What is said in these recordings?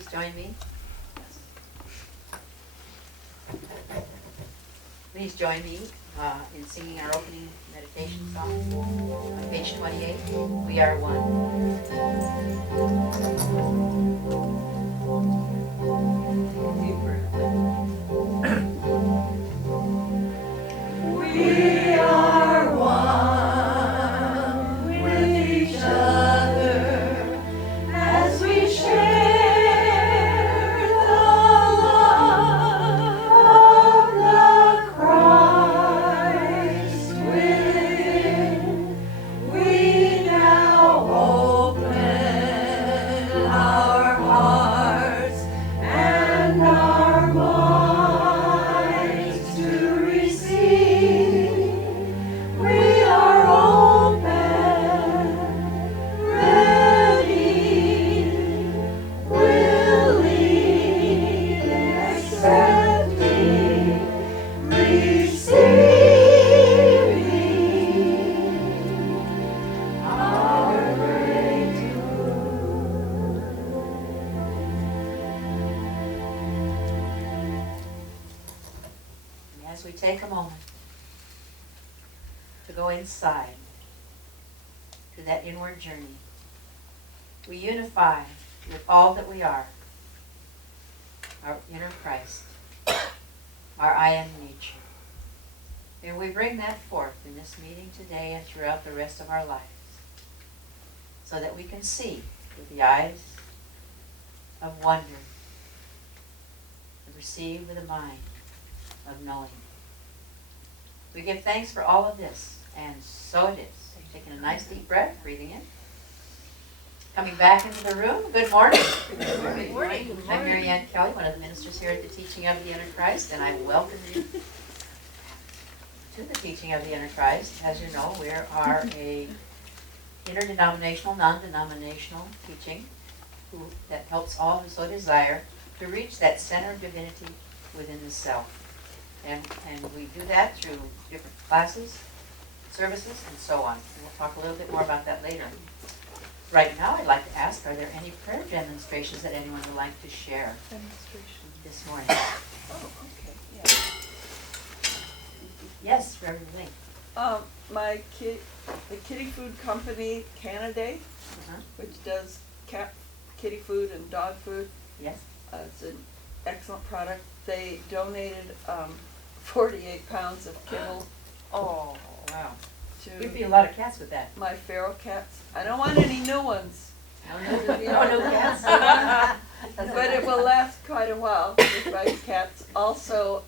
please join me? Please join me in singing our opening meditation song on page 28, We Are One. We are one with each other as we share the love of the Christ within. We now open our hearts and our minds to receive. We are open, ready, willing, accepting, receiving our breakthrough. And as we take a moment to go inside to that inward journey, we unify with all that we are, our inner Christ, our I am nature. And we bring that forth in this meeting today and throughout the rest of our lives, so that we can see with the eyes of wonder and receive with a mind of knowing. We give thanks for all of this, and so it is. Taking a nice deep breath, breathing in. Coming back into the room, good morning. Good morning. I'm Mary Ann Kelly, one of the ministers here at the Teaching of the Inner Christ, and I welcome you to the Teaching of the Inner Christ. As you know, we are a interdenominational, non-denominational teaching that helps all who so desire to reach that center of divinity within the self. And we do that through different classes, services, and so on. And we'll talk a little bit more about that later. Right now, I'd like to ask, are there any prayer demonstrations that anyone would like to share this morning? Oh, okay, yeah. Yes, Reverend Lee. The Kitty Food Company Canaday, Uh-huh. which does kitty food and dog food, Yes. it's an excellent product. They donated 48 pounds of kibble Oh, wow. to You'd feed a lot of cats with that. my feral cats. I don't want any new ones, No new cats. but it will last quite a while with my cats. Also,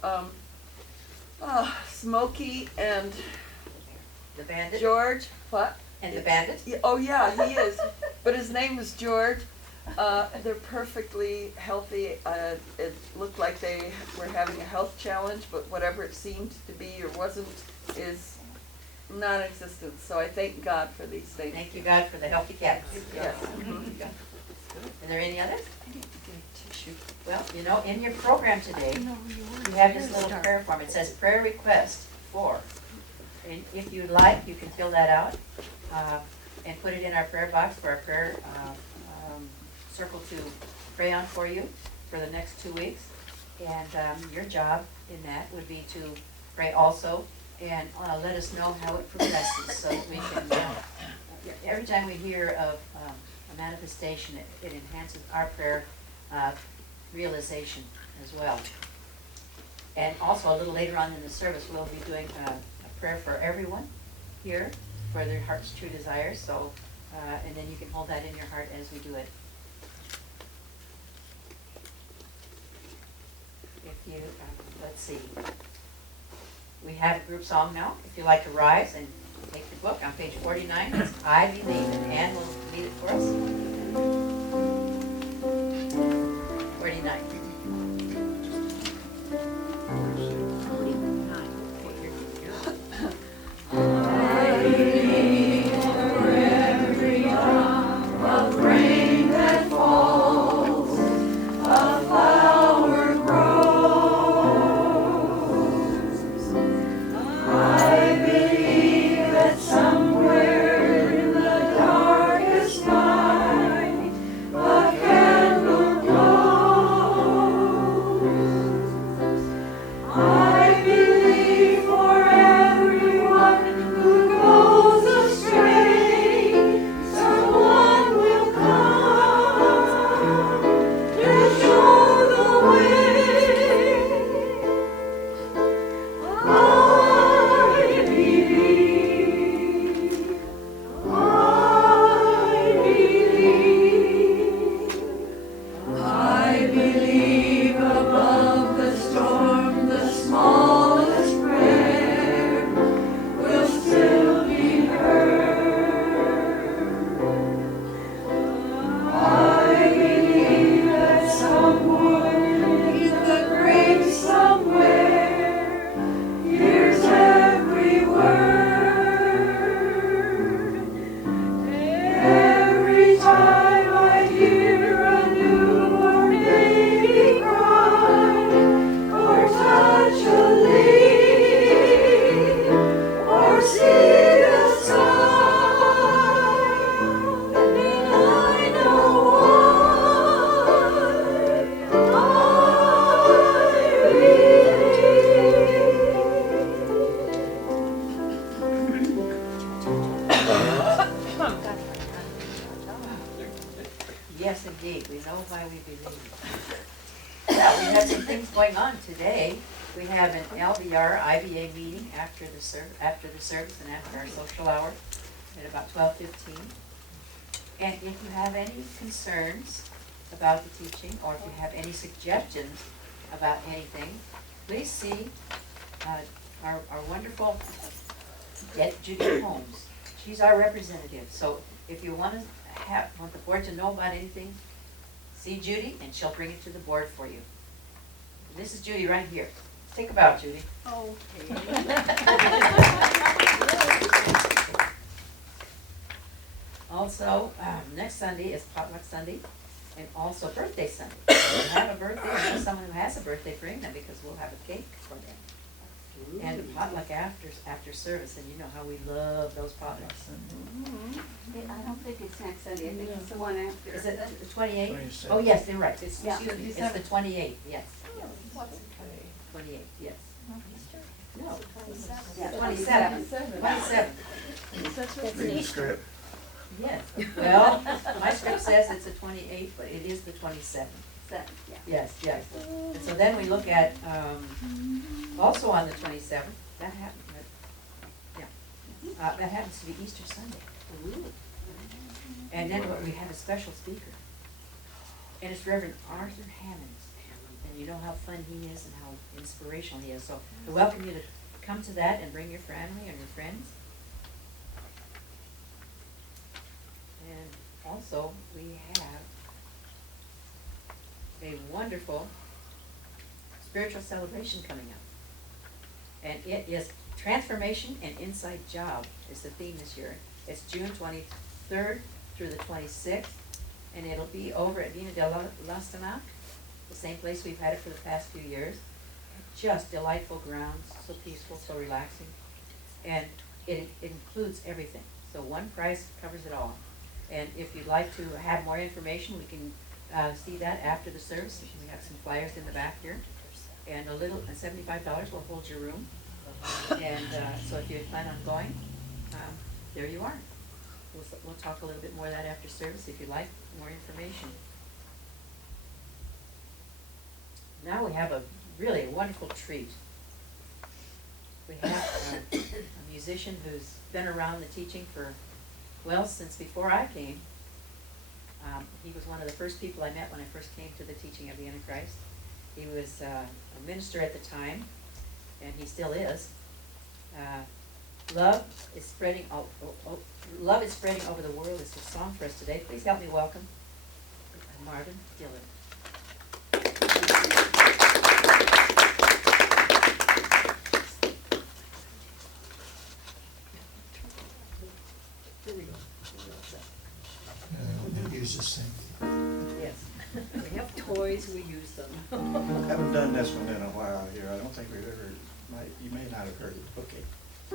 Smokey and The bandit. George, what? And the bandit. Yeah, oh yeah, he is. But his name is George. They're perfectly healthy. It looked like they were having a health challenge, but whatever it seemed to be or wasn't is non-existent. So I thank God for these things. Thank you, God, for the healthy cats. Yes. Are there any others? Well, you know, in your program today, you have this little prayer form. It says prayer request for. And if you'd like, you can fill that out and put it in our prayer box for our prayer circle to pray on for you for the next 2 weeks. And your job in that would be to pray also and let us know how it progresses so that we can, every time we hear of a manifestation, it enhances our prayer realization as well. And also a little later on in the service, we'll be doing a prayer for everyone here for their heart's true desires. So, and then you can hold that in your heart as we do it. If you, let's see, we have a group song now. If you'd like to rise and take the book on page 49, it's I Believe, and Ann will lead it for us. 49. believe. We know why we believe. Well, we have some things going on today. We have an LBR IBA meeting after the service and after our social hour at about 12:15. And if you have any concerns about the teaching, or if you have any suggestions about anything, please see our wonderful Judy Holmes. She's our representative. So if you want the board to know about anything, see Judy and she'll bring it to the board for you. This is Judy right here. Take a bow, Judy. Also, next Sunday is Potluck Sunday and also Birthday Sunday. So if you have a birthday or know someone who has a birthday, bring them because we'll have a cake for them. And a potluck after service, and you know how we love those potlucks. I don't think it's next Sunday, I think it's the one after. Is it the 28th? 27th. Oh, yes, you're right. Yeah. Excuse me, it's the 28th, yes. 28th, yes. No, Yeah, 27th. 27th, Read the script. yes. Well, my script says it's the 28th, but it is the 27th. Yeah. Yes, yes. And so then we look at, also on the 27th, that happens to be Easter Sunday. And then we have a special speaker. And it's Reverend Arthur Hammonds. And you know how fun he is and how inspirational he is. So I welcome you to come to that and bring your family and your friends. And also, we have a wonderful spiritual celebration coming up. And it is Transformation and Inside Job is the theme this year. It's June 23rd through the 26th, and it'll be over at Vina de la Stanac, the same place we've had it for the past few years. Just delightful grounds, so peaceful, so relaxing. And it includes everything. So one price covers it all. And if you'd like to have more information, we can see that after the service. We have some flyers in the back here. And $75 will hold your room. And so if you plan on going, there you are. We'll talk a little bit more of that after service if you'd like more information. Now we have a really wonderful treat. We have a musician who's been around the teaching for, well, since before I came. He was one of the first people I met when I first came to the teaching of the Antichrist. He was a minister at the time, and he still is. Love is spreading love is spreading over the world is the song for us today. Please help me welcome Marvin Dillard. Here we go. Use this thing. Yes. We have toys, we use them. Haven't done this one in a while here. I don't think we've ever, you may not have heard it. Okay.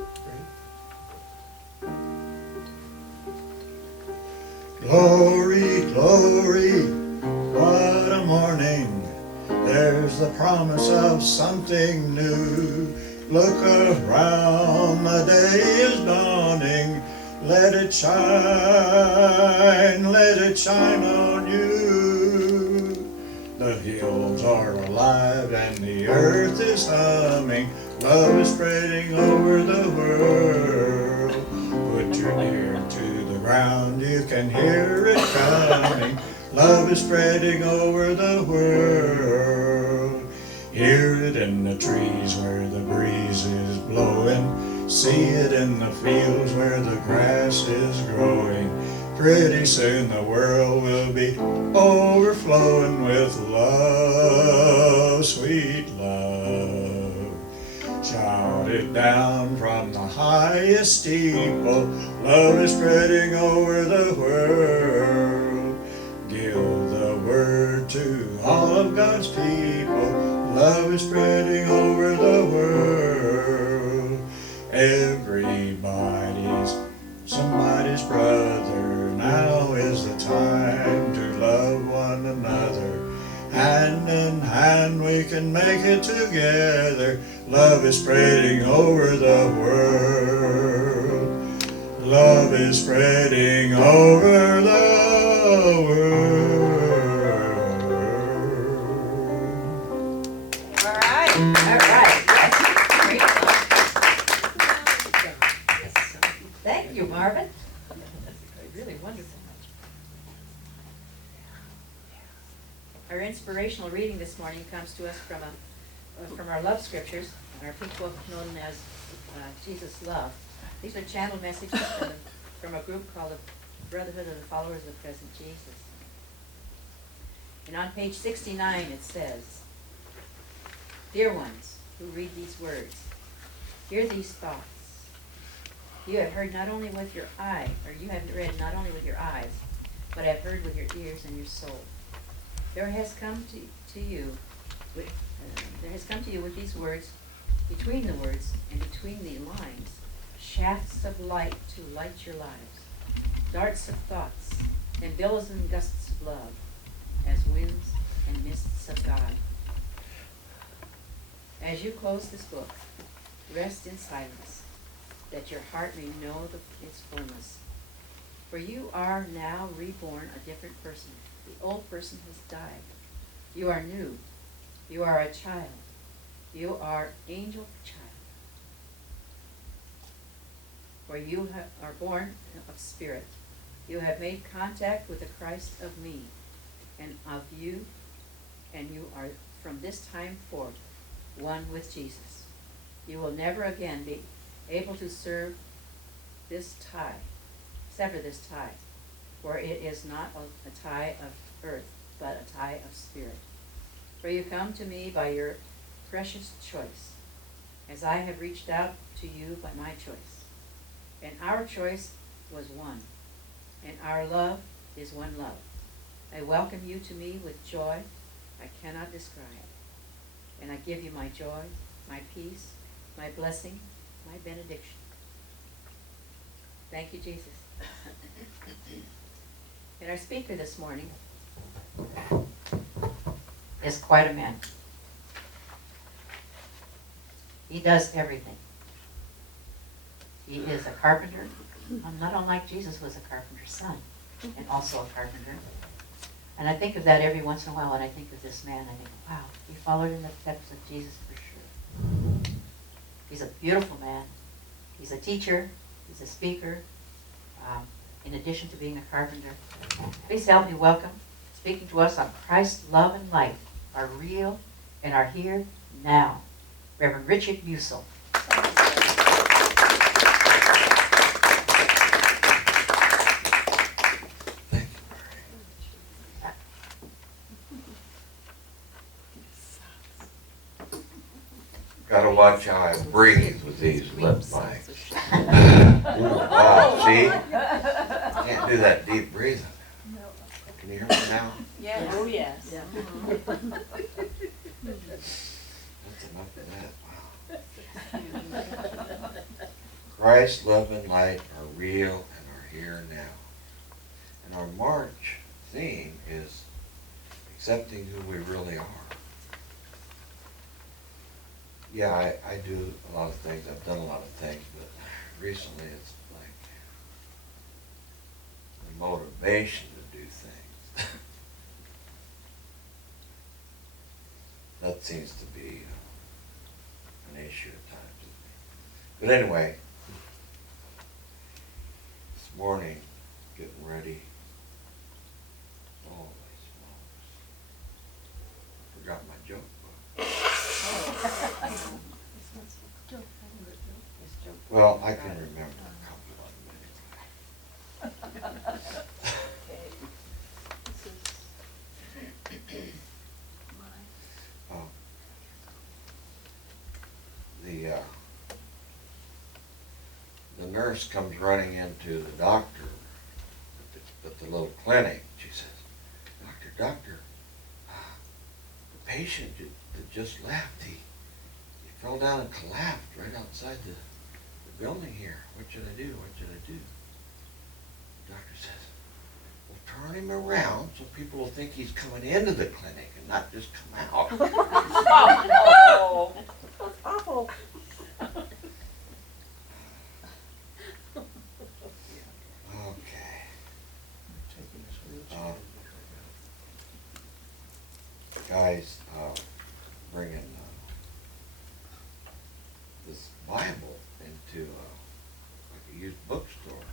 Ready? Glory, glory, what a morning. There's the promise of something new. Look around, the day is dawning. Let it shine on you. The hills are alive and the earth is humming. Love is spreading over the world. Put your ear to the ground, you can hear it coming. Love is spreading over the world. Hear it in the trees where the breeze is blowing. See it in the fields where the grass is growing. Pretty soon the world will be overflowing with love, sweet love. Shout it down from the highest steeple. Love is spreading over the world. Give the word to all of God's people. Love is spreading over the world. Everybody's somebody's brother. Now is the time to love one another. Hand in hand we can make it together. Love is spreading over the world. Love is spreading over the world. you, Marvin. Really wonderful. Our inspirational reading this morning comes to us from our love scriptures, our pink book known as Jesus Love. These are channeled messages from a group called the Brotherhood of the Followers of Present Jesus. And on page 69 it says, "Dear ones who read these words, hear these thoughts. You have heard not only with your eye, or you have read not only with your eyes, but have heard with your ears and your soul. There has come to you with these words, between the words and between the lines, shafts of light to light your lives, darts of thoughts, and billows and gusts of love, as winds and mists of God. As you close this book, rest in silence, that your heart may know its fullness. For you are now reborn a different person. The old person has died. You are new. You are a child. You are angel child. For you are born of spirit. You have made contact with the Christ of me and of you, and you are from this time forth one with Jesus. You will never again be able to sever this tie, for it is not a tie of earth, but a tie of spirit. For you come to me by your precious choice, as I have reached out to you by my choice. And our choice was one, and our love is one love. I welcome you to me with joy I cannot describe, and I give you my joy, my peace, my blessing, my benediction. Thank you, Jesus. And our speaker this morning is quite a man. He does everything. He is a carpenter, not unlike Jesus was a carpenter's son, and also a carpenter. And I think of that every once in a while when I think of this man. I think, wow, he followed in the steps of Jesus for sure. He's a beautiful man. He's a teacher. He's a speaker. In addition to being a carpenter. Please help me welcome, speaking to us on Christ's love and light, are real and are here now, Reverend Richard Musil. Gotta watch how I breathe with these lip mics. Wow, see? Can't do that deep breathing. Can you hear me now? Yes. Oh, yes. Yeah. That's enough of that. Wow. Christ, love, and light are real and are here now. And our March theme is accepting who we really are. Yeah, I do a lot of things. I've done a lot of things, but recently it's like the motivation to do things. That seems to be an issue at times with me. But anyway, this morning, getting ready, holy smokes, forgot my joke book. Well, I can remember a couple of them anyway. The nurse comes running into the doctor at the little clinic. She says, Doctor, the patient that just left, he fell down and collapsed right outside the building here. What should I do? The doctor says, well, turn him around so people will think he's coming into the clinic and not just come out. Oh, that's awful. Okay. Guys, bringing this Bible into like a used bookstore.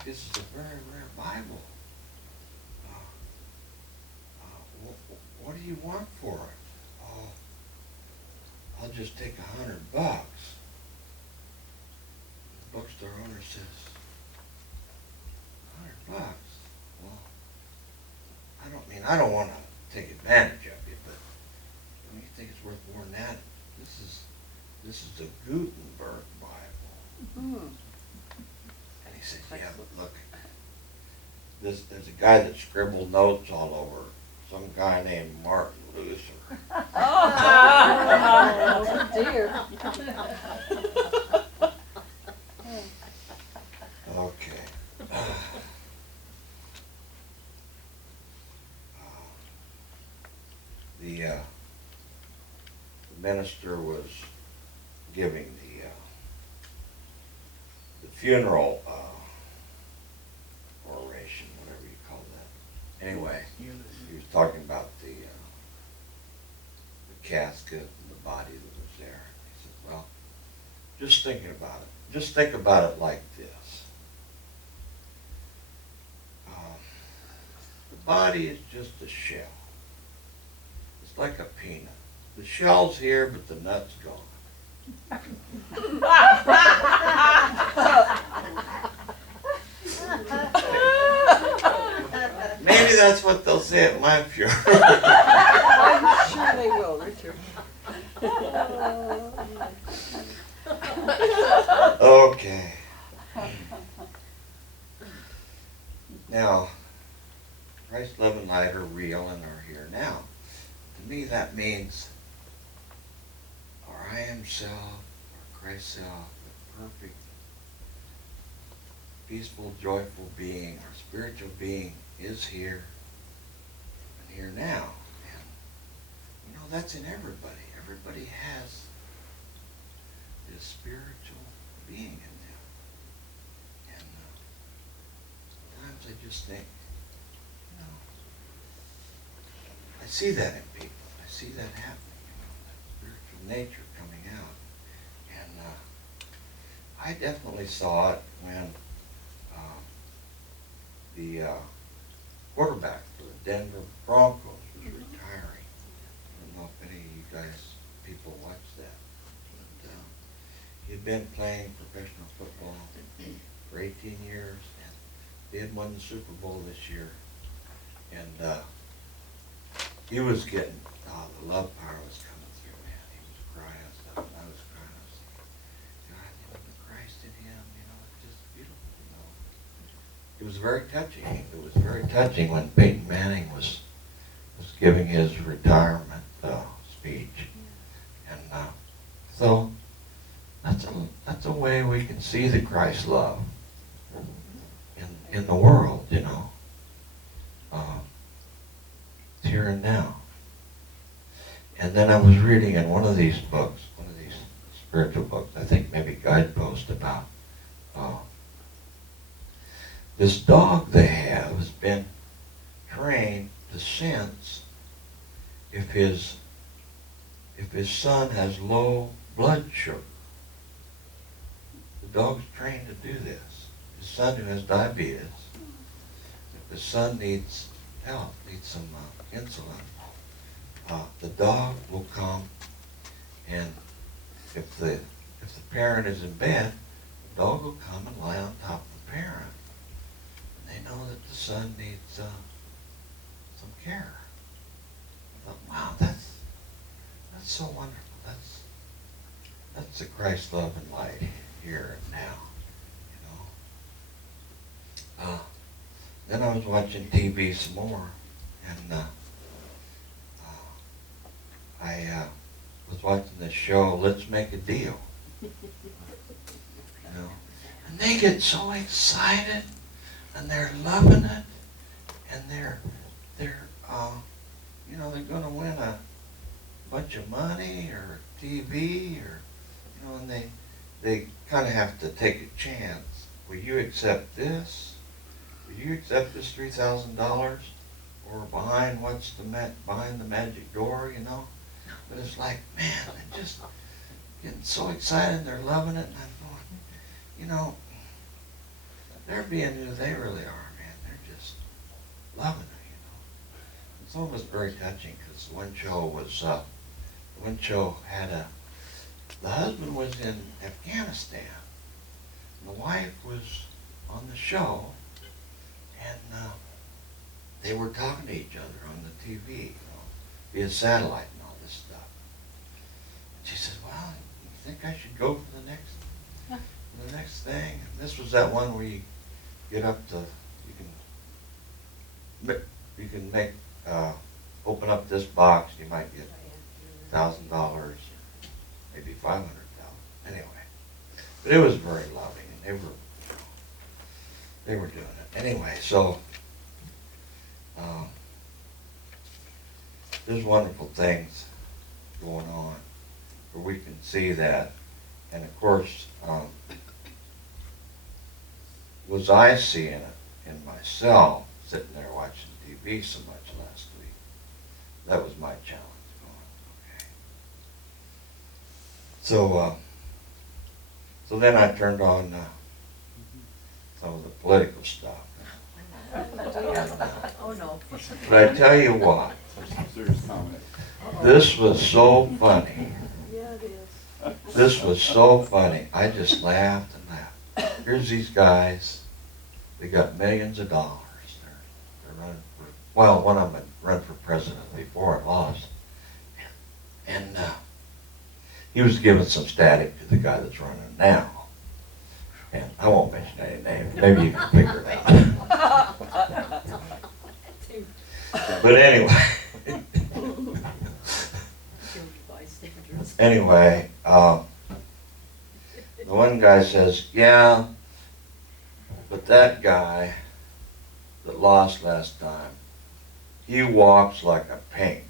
think this is a very rare Bible. What do you want for it? Oh, I'll just take $100. The bookstore owner says, $100? Well, I don't want to take advantage of you, but don't you think it's worth more than that? This is the Gutenberg Bible. And he said, yeah, but look, there's a guy that scribbled notes all over, some guy named Martin Luther. Oh, dear. Okay. The minister was giving the funeral oration, whatever you call that. Anyway, he was talking about the casket and the body that was there. He said, well, just thinking about it. Just think about it like this. The body is just a shell. It's like a peanut. The shell's here, but the nut's gone. Maybe that's what they'll say at my funeral. I'm sure they will, Richard. Okay. Now, Christ, love, and light are real and are here now. To me, that means our I am self, our Christ self, the perfect, peaceful, joyful being, our spiritual being is here and here now. And, that's in everybody. Everybody has this spiritual being in them. And sometimes I just think, I see that in people. I see that happening, that spiritual nature coming out. And I definitely saw it when the quarterback for the Denver Broncos was retiring. I don't know if any of you people watched that. But he had been playing professional football for 18 years, and they had won the Super Bowl this year. And he was getting, the love power was coming through, man. He was crying and stuff, and I was crying. I was thinking, God, the Christ in him, it's just beautiful, It was very touching. It was very touching when Peyton Manning was giving his retirement speech. And so that's a way we can see the Christ love in the world, It's here and now. And then I was reading in one of these books, one of these spiritual books, I think maybe Guidepost, about this dog they have has been trained to sense if his son has low blood sugar. The dog's trained to do this. His son who has diabetes, if the son needs help, needs some insulin, the dog will come, and if the parent is in bed, the dog will come and lie on top of the parent. And they know that the son needs some care. I thought, wow, that's so wonderful. That's the Christ love and light here and now. Then I was watching TV some more, and I was watching this show, Let's Make a Deal. And they get so excited, and they're loving it, and they're going to win a bunch of money or TV, or and they kind of have to take a chance. Will you accept this? Will you accept this $3,000? Or behind behind the magic door, But it's like, man, they're just getting so excited, they're loving it, and I'm going, they're being who they really are, man. They're just loving it, you know. And some of it's very touching because one show was, one show had the husband was in Afghanistan, and the wife was on the show, and they were talking to each other on the TV, you know, via satellite and all this stuff. And she said, well, you think I should go for the next thing? And this was that one where you get up to, you can make, open up this box, you might get $1,000, maybe 500,000. Anyway, but it was very loving, and they were doing it. Anyway, so there's wonderful things going on where we can see that, and of course, was I seeing it in myself, sitting there watching TV so much last week? That was my challenge going, okay. So then I turned on some of the political stuff. Oh, no. But I tell you what, Serious comment. this was so funny. Yeah, it is. This was so funny. I just laughed and laughed. Here's these guys. They got millions of dollars. They're running for, well, one of them had run for president before and lost. And he was giving some static to the guy that's running now. And I won't mention any names. Maybe you can figure it out. But anyway. Anyway, the one guy says, yeah, but that guy that lost last time, he walks like a penguin.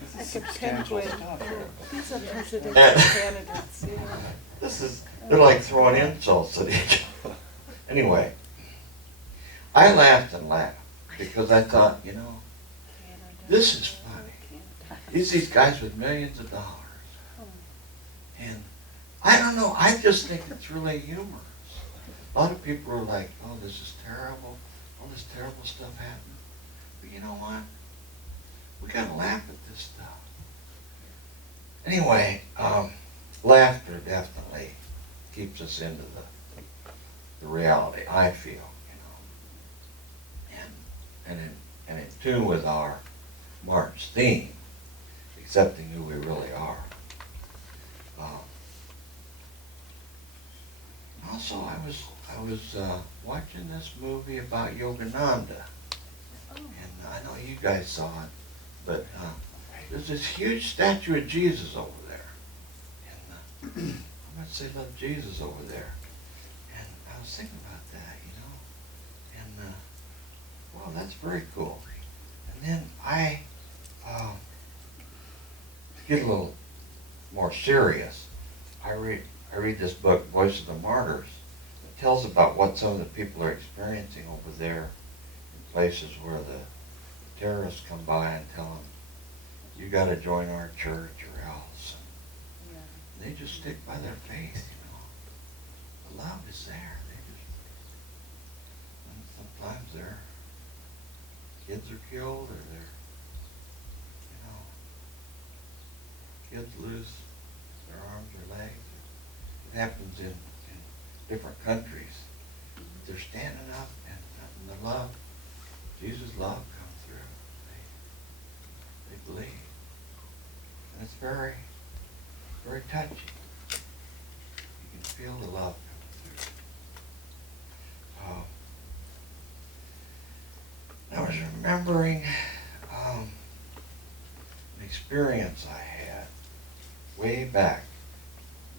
This is substantial stuff. These are presidential And- candidates, you know. They're like throwing insults at each other. Anyway, I laughed and laughed because I thought, you know, this is funny. These guys with millions of dollars. And I don't know, I just think it's really humorous. A lot of people are like, oh, this is terrible. All this terrible stuff happened. But you know what? We gotta laugh at this stuff. Anyway, laughter definitely keeps us into the reality, I feel, you know. And in tune with our March theme, accepting who we really are. Also, I was watching this movie about Yogananda, and I know you guys saw it, but there's this huge statue of Jesus over there, and I must say, love Jesus over there, and I was thinking about that, you know, and well, that's very cool. And then I, to get a little more serious, I read this book, Voice of the Martyrs. It tells about what some of the people are experiencing over there in places where the terrorists come by and tell them, you got to join our church or else. And they just stick by their faith, you know. The love is there. And sometimes their kids are killed, or their, you know, kids lose their arms or legs. It happens in different countries. They're standing up, and the love, Jesus' love comes through. They believe. And it's very, very touching. You can feel the love coming through. I was remembering an experience I had way back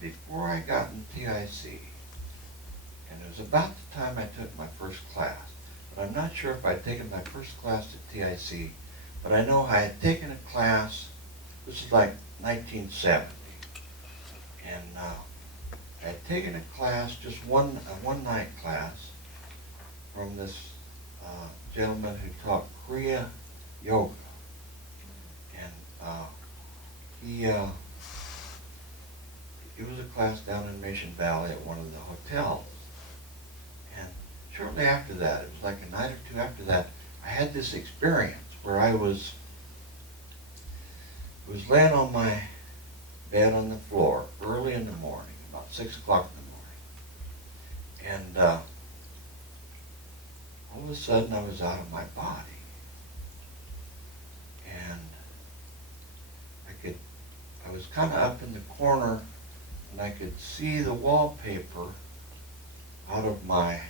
before I got in TIC, and it was about the time I took my first class. But I'm not sure if I'd taken my first class at TIC, but I know I had taken a class, this is like 1970, and I had taken a class, just one night class, from this gentleman who taught Kriya Yoga, and it was a class down in Mission Valley at one of the hotels. And shortly after that, it was like a night or two after that, I had this experience where I was laying on my bed on the floor early in the morning, about 6 o'clock in the morning. And all of a sudden I was out of my body. And I was kind of up in the corner, and I could see the wallpaper out of my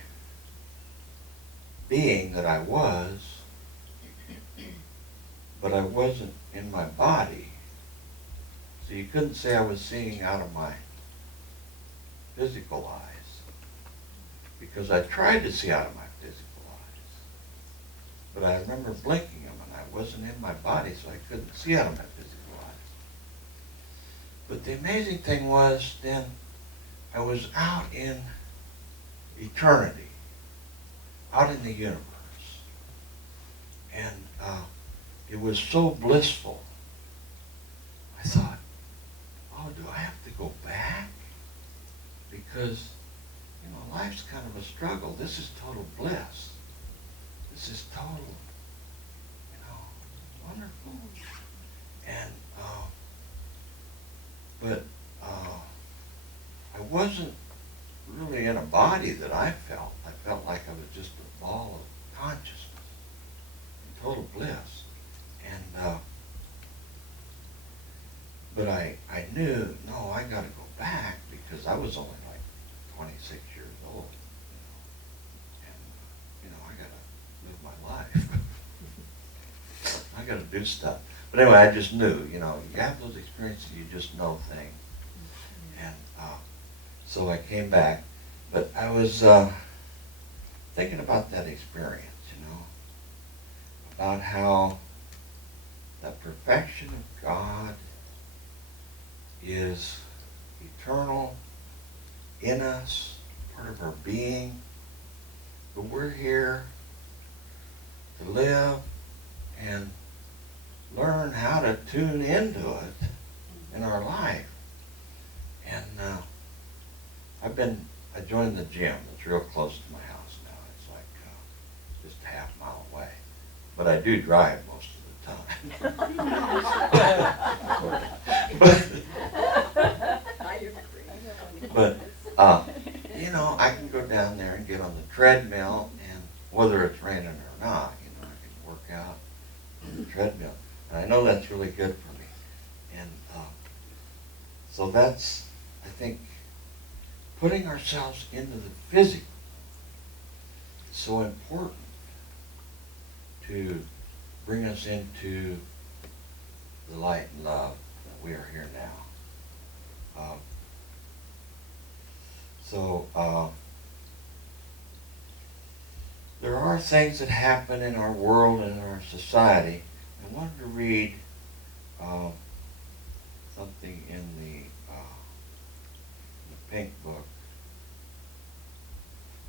being that I was, but I wasn't in my body. So you couldn't say I was seeing out of my physical eyes, because I tried to see out of my physical eyes, but I remember blinking them, and I wasn't in my body, so I couldn't see out of my physical eyes. But the amazing thing was, then I was out in eternity, out in the universe, and it was so blissful. I thought, oh, do I have to go back? Because, you know, life's kind of a struggle. This is total bliss. This is total, you know, wonderful. And, but I wasn't really in a body that I felt. I felt like I was just a ball of consciousness, in total bliss. And, but I knew, no, I got to go back, because I was only like 26 years old, you know, and, I got to live my life. I got to do stuff. But anyway, I just knew, you know, you have those experiences, you just know things. And so I came back, but I was thinking about that experience, you know, about how the perfection of God is eternal in us, part of our being, but we're here to live and learn how to tune into it in our life. And I joined the gym that's real close to my house now. It's like just a half mile away. But I do drive most of the time. but you know, I can go down there and get on the treadmill, and whether it's raining or not, you know, I can work out on the treadmill. And I know that's really good for me. And so that's, I think, putting ourselves into the physical is so important to bring us into the light and love that we are here now. There are things that happen in our world and in our society. I wanted to read something in the Pink Book,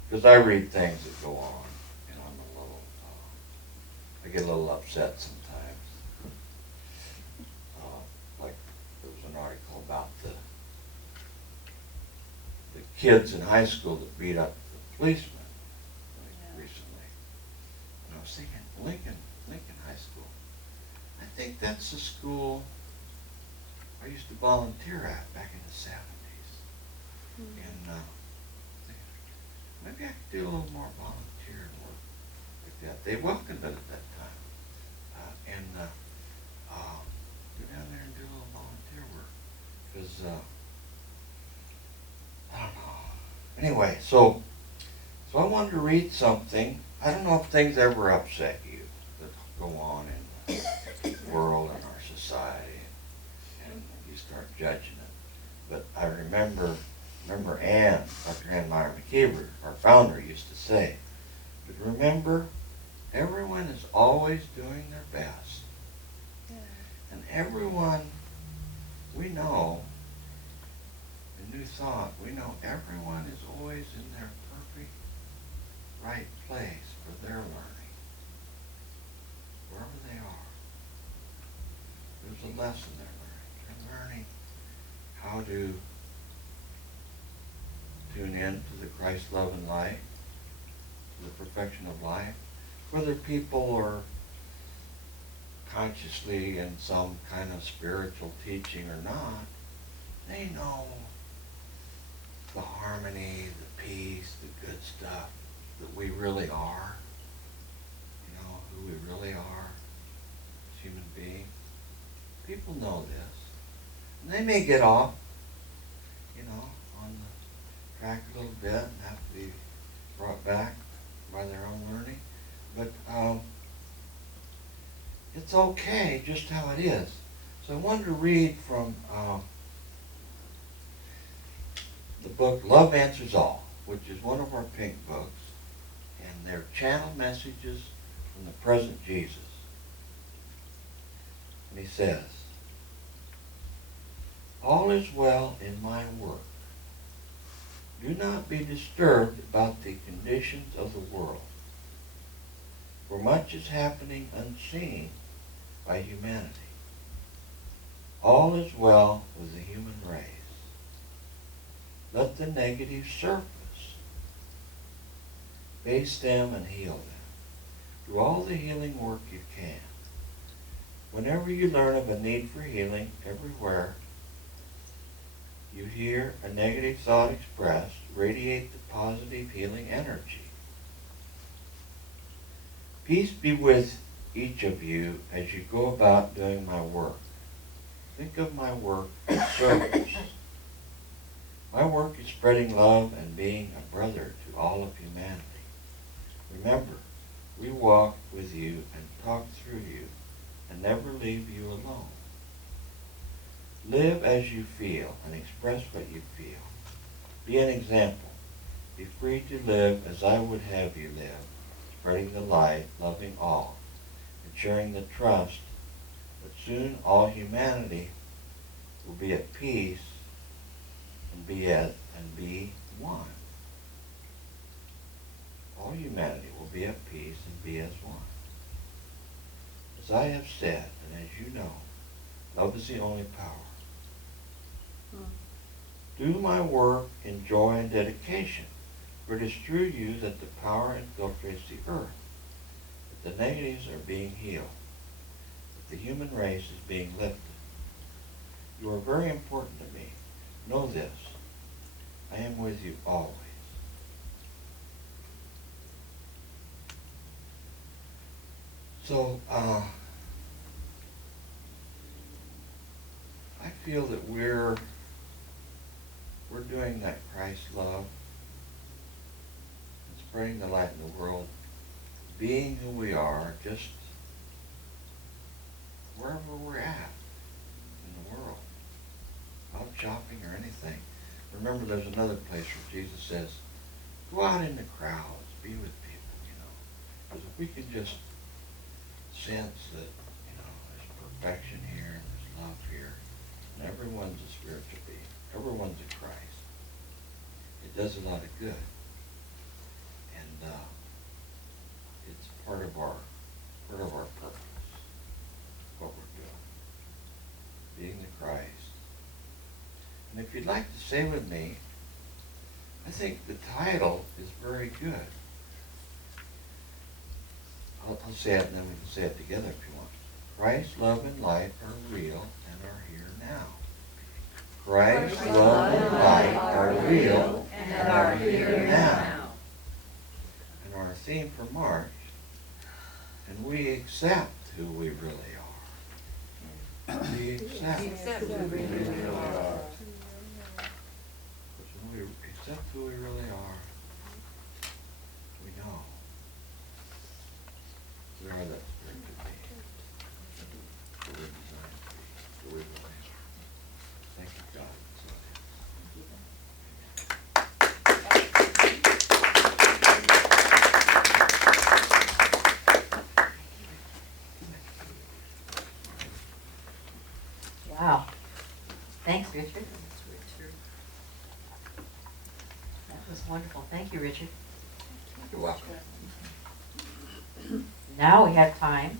because I read things that go on, and I'm a little, I get a little upset sometimes. Like there was an article about the kids in high school that beat up the policeman recently, and I was thinking, Lincoln High School. I think that's the school I used to volunteer at back in the 70s. And maybe I could do a little more volunteer work like that. They welcomed it at that time. Go down there and do a little volunteer work. Because, I don't know. Anyway, so I wanted to read something. I don't know if things ever upset you that go on in the world and our society, and you start judging it. But I remember Ann, Dr. Ann Meyer McKeever, our founder, used to say, but remember, everyone is always doing their best. Yeah. And everyone, we know, a new thought, we know everyone is always in their perfect right place for their learning. Wherever they are. There's a lesson they're learning. They're learning how to tune in to the Christ love and light, to the perfection of life, whether people are consciously in some kind of spiritual teaching or not, they know the harmony, the peace, the good stuff that we really are. You know, who we really are as human beings. People know this. And they may get off, you know, on the track a little bit and have to be brought back by their own learning. But it's okay just how it is. So I wanted to read from the book Love Answers All, which is one of our pink books, and they're channel messages from the present Jesus. And he says, all is well in my work. Do not be disturbed about the conditions of the world, for much is happening unseen by humanity. All is well with the human race. Let the negative surface. Face them and heal them. Do all the healing work you can. Whenever you learn of a need for healing everywhere, you hear a negative thought expressed, radiate the positive healing energy. Peace be with each of you as you go about doing my work. Think of my work as service. My work is spreading love and being a brother to all of humanity. Remember, we walk with you and talk through you and never leave you alone. Live as you feel and express what you feel. Be an example. Be free to live as I would have you live, spreading the light, loving all, and sharing the trust that soon all humanity will be at peace and be one. All humanity will be at peace and be as one. As I have said, and as you know, love is the only power. Do my work in joy and dedication, for it is through you that the power infiltrates the earth, that the negatives are being healed, that the human race is being lifted. You are very important to me. Know this. I am with you always. So, I feel that we're doing that Christ love and spreading the light in the world, being who we are, just wherever we're at in the world, out shopping or anything. Remember, there's another place where Jesus says, go out in the crowds, be with people, you know. Because if we can just sense that, you know, there's perfection here and there's love here, and everyone's a spiritual being, everyone's a Christ, it does a lot of good. And it's part of our purpose, what we're doing, being the Christ. And if you'd like to say with me, I think the title is very good. I'll say it and then we can say it together if you want. Christ, love, and light are real and are here now. Christ, love, and light are real and are here now. And our theme for March, and we accept who we really are. We accept who we really are. Because when we accept who we really are, we know we are that spiritual being that we're designed to be, that we really are. Thank you, God. Wow. Thanks, Richard. That was wonderful. Thank you, Richard. You're welcome. Now we have time.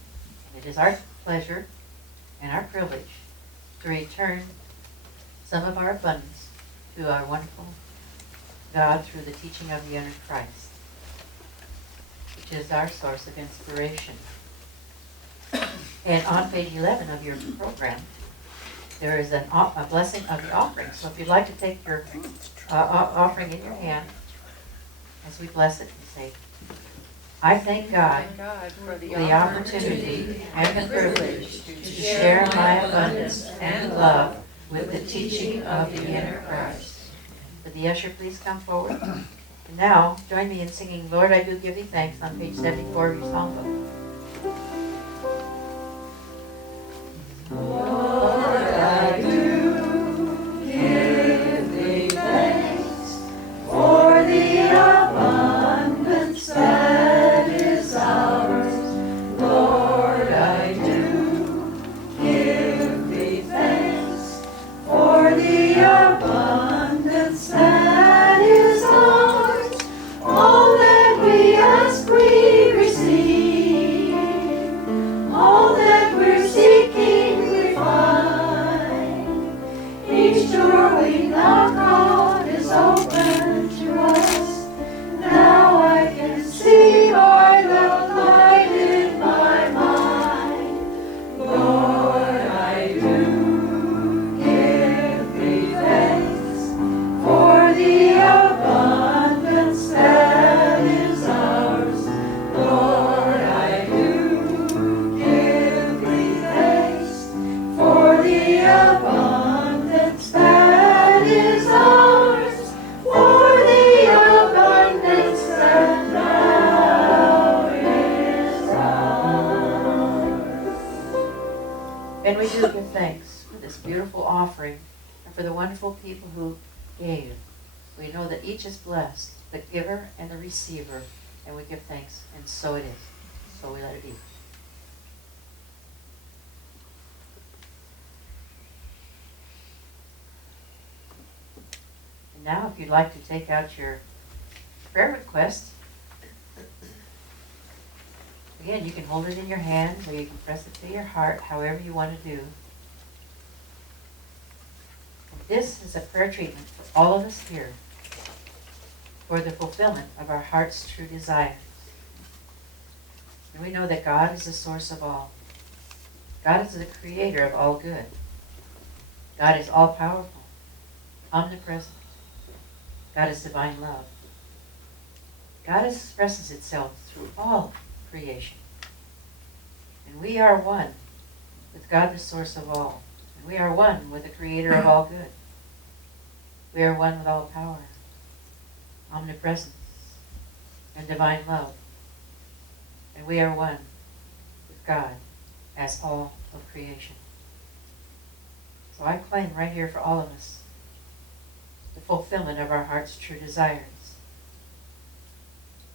It is our pleasure and our privilege to return some of our abundance to our wonderful God through the teaching of the inner Christ, which is our source of inspiration. And on page 11 of your program, there is a blessing of the offering. So if you'd like to take your offering in your hand, as we bless it and say, I thank God for for the opportunity and the privilege to share my abundance and love with the teaching of the inner Christ. Would the usher please come forward? And now, join me in singing Lord, I Do Give Thee Thanks on page 74 of your songbook. Lord, I do give Thee thanks for the abundance that is ours. Lord, I do give Thee thanks for the abundance that is ours. All that we ask we receive, all that we're seeking we find. Each door we knock on is open to us. Now I can see by the light in my mind. Lord, I do give Thee thanks for the abundance that is ours. Lord, I do give Thee thanks for the abundance that is ours. For the abundance that now is ours. And we do give thanks for this beautiful offering and for the wonderful people who gave. We know that each is blessed, the giver and the receiver, and we give thanks, and so it is. So we let it be. And now, if you'd like to take out your prayer request, again, you can hold it in your hands or you can press it to your heart, however you want to do. And this is a prayer treatment for all of us here for the fulfillment of our heart's true desires. And we know that God is the source of all. God is the creator of all good. God is all-powerful, omnipresent. God is divine love. God expresses itself through all creation. And we are one with God, the source of all. And we are one with the creator of all good. We are one with all power, omnipresence, and divine love. And we are one with God as all of creation. So I claim right here for all of us the fulfillment of our heart's true desires.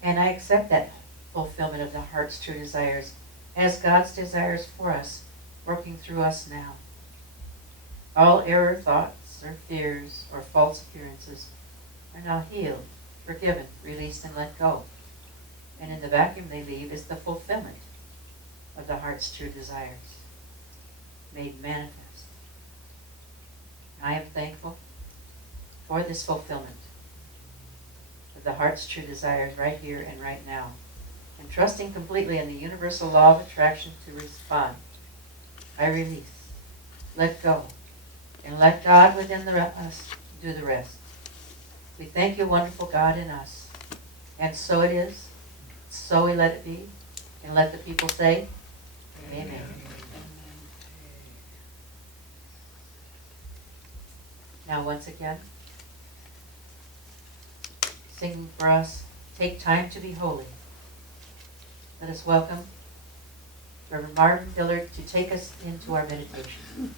And I accept that fulfillment of the heart's true desires as God's desires for us, working through us now. All error thoughts or fears or false appearances are now healed, forgiven, released, and let go. And in the vacuum they leave is the fulfillment of the heart's true desires, made manifest. I am thankful for this fulfillment of the heart's true desires right here and right now, and trusting completely in the universal law of attraction to respond. I release, let go, and let God within us do the rest. We thank you, wonderful God, in us. And so it is, so we let it be, and let the people say, Amen. Now once again, singing for us, Take Time to Be Holy. Let us welcome Reverend Martin Dillard to take us into our meditation.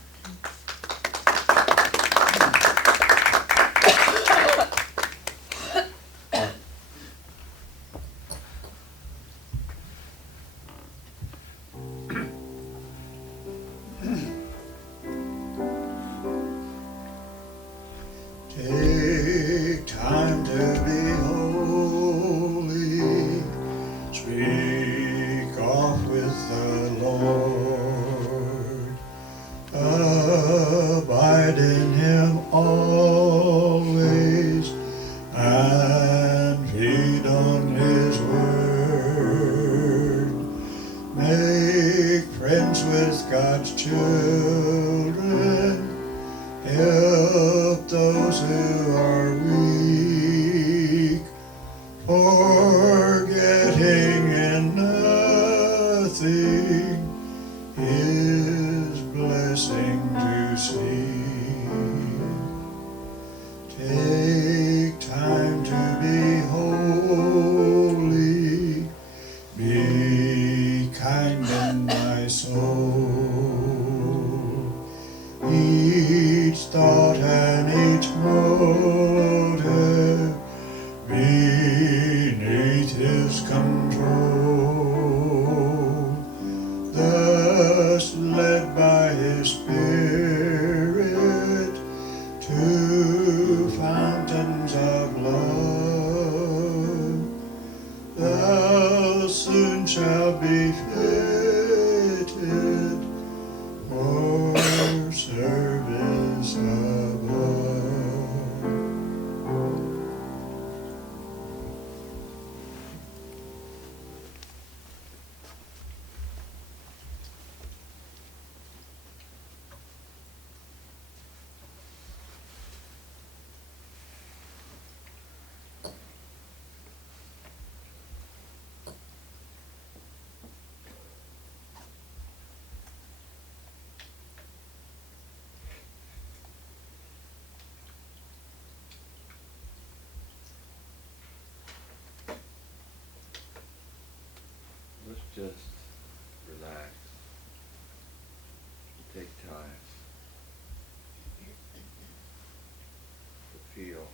Take time to be holy. Speak off with the Lord. God's children, help those who are weak, forgetting in nothing His blessing to seek. Take time to be holy, be kind in thy soul. Each thought and each motive beneath His control, thus led by His Spirit to fountains of love, thou soon shalt be fitted for service above. Let's just relax. Take time to feel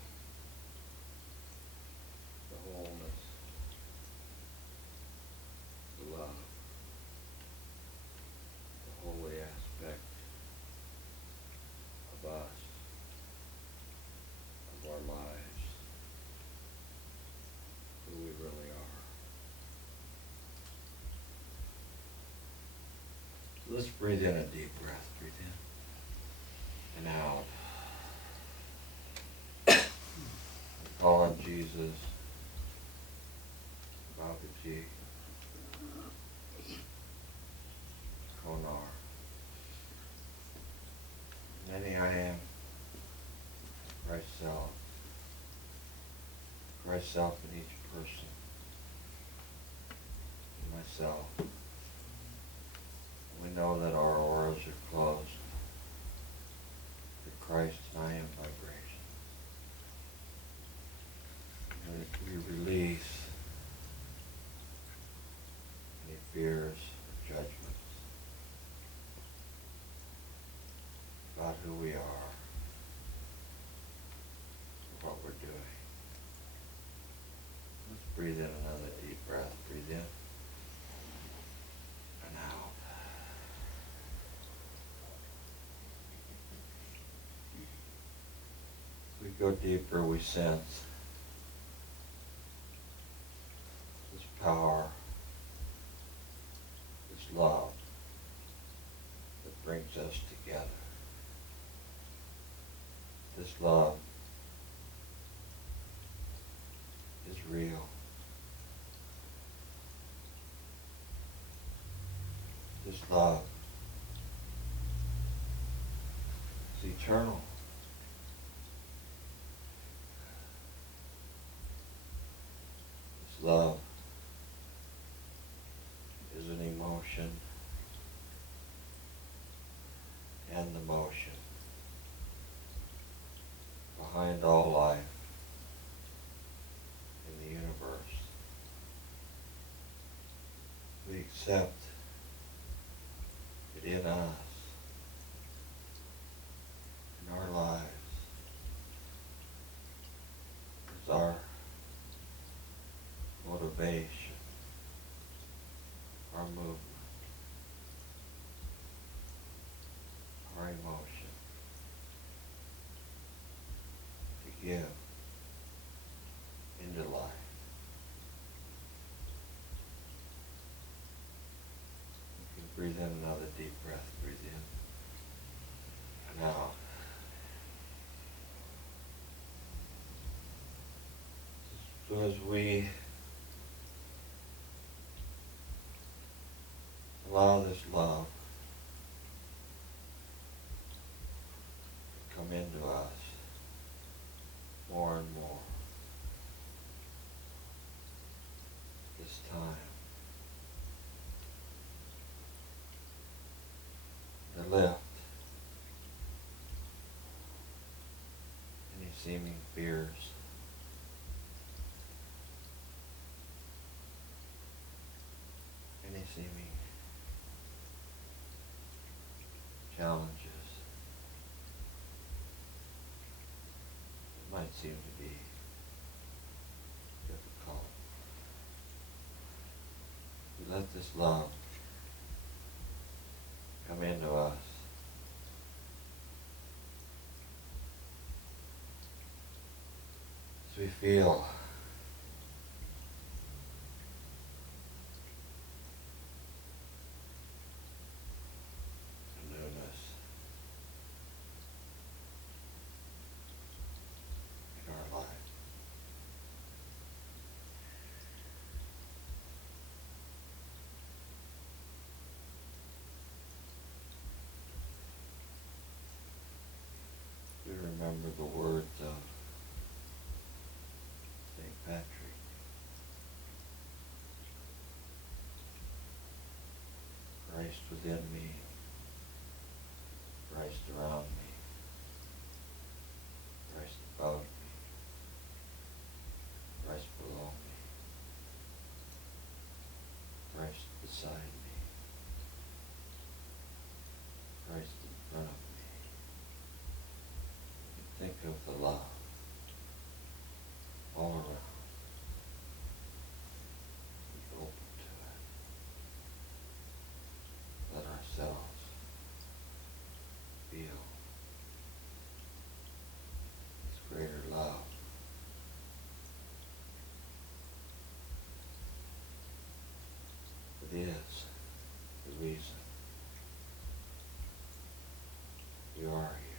the wholeness, the love, the holy aspect of us, of our lives, who we really are. Let's breathe in a deep breath. Breathe in and out. Call on Jesus, Babaji, Konar. Many I am, Christ self. Christ self in each person, in myself. We know that our auras are closed, that Christ and I am vibration. And that we release any fears or judgments about who we are, or what we're doing. Let's breathe in another deep breath. Breathe in and out. We go deeper, we sense this power, this love that brings us together. This love is real. This love is eternal. Love is an emotion and the motion behind all life in the universe. We accept it in us, in our lives, as our motivation, our movement, our emotion to give into life. You can breathe in another deep breath. Breathe in and out. So as we allow this love seeming fears. Any seeming challenges that might seem to be difficult. We let this love come into us. As we feel the newness in our life. We remember the words of St. Patrick. Christ within me, Christ around me, Christ above me, Christ below me, Christ beside me, Christ in front of me. Think of the love all around. Be open to it. Let ourselves feel this greater love. It is the reason you are here.